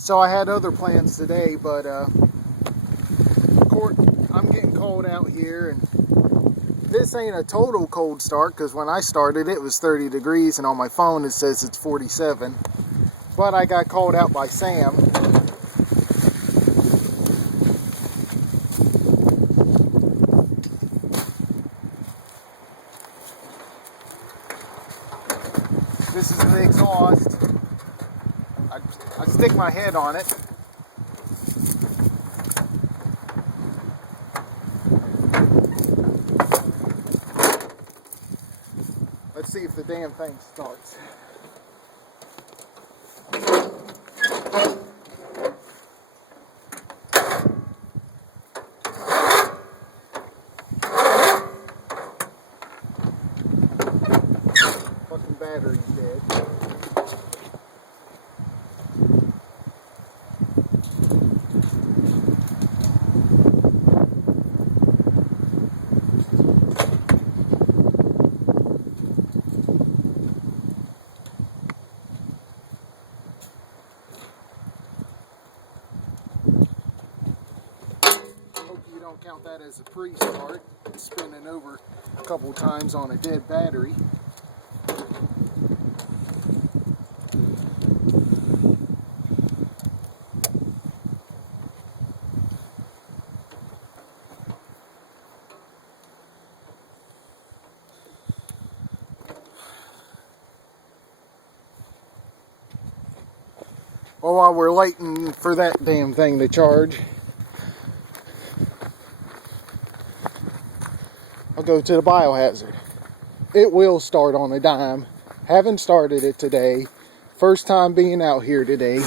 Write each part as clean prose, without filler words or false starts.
So I had other plans today, but I'm getting cold out here, and this ain't a total cold start because when I started it was 30 degrees and on my phone it says it's 47. But I got called out by Sam. This is the exhaust. I stick my head on it. Let's see if the damn thing starts. Fucking battery's dead. Don't count that as a pre-start. It's spinning over a couple times on a dead battery. Well, while we're waiting for that damn thing to charge, I'll go to the biohazard. It will start on a dime. Haven't started it today. First time being out here today.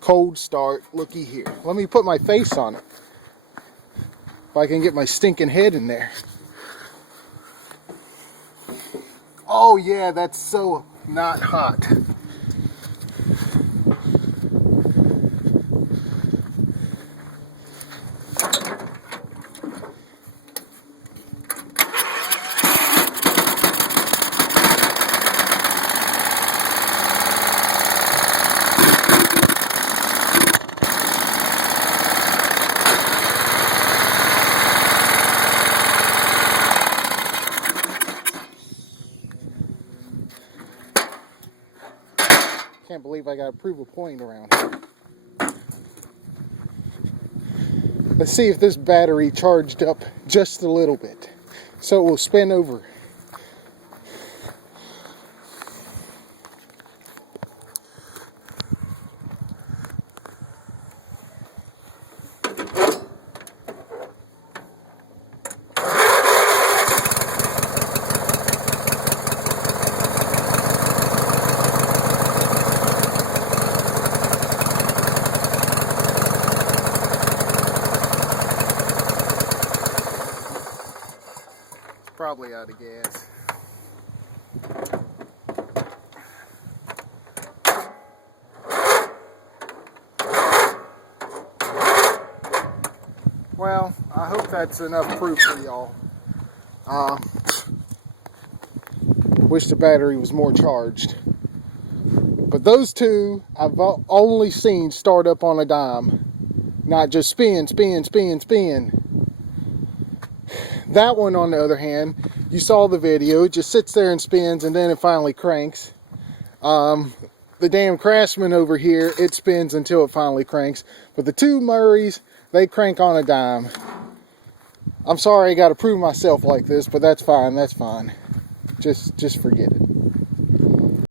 Cold start. Looky here. Let me put my face on it. If I can get my stinking head in there. Oh yeah, that's so not hot. Can't believe I got to prove a point around here. Let's see if this battery charged up just a little bit, so it will spin over. Probably out of gas. Well, I hope that's enough proof for y'all. Wish the battery was more charged. But those two I've only seen start up on a dime. Not just spin, spin, spin, spin. That one, on the other hand, you saw the video, it just sits there and spins and then it finally cranks. The damn Craftsman over here, it spins until it finally cranks. But the two Murrays, they crank on a dime. I'm sorry I got to prove myself like this, but that's fine, that's fine. Just forget it.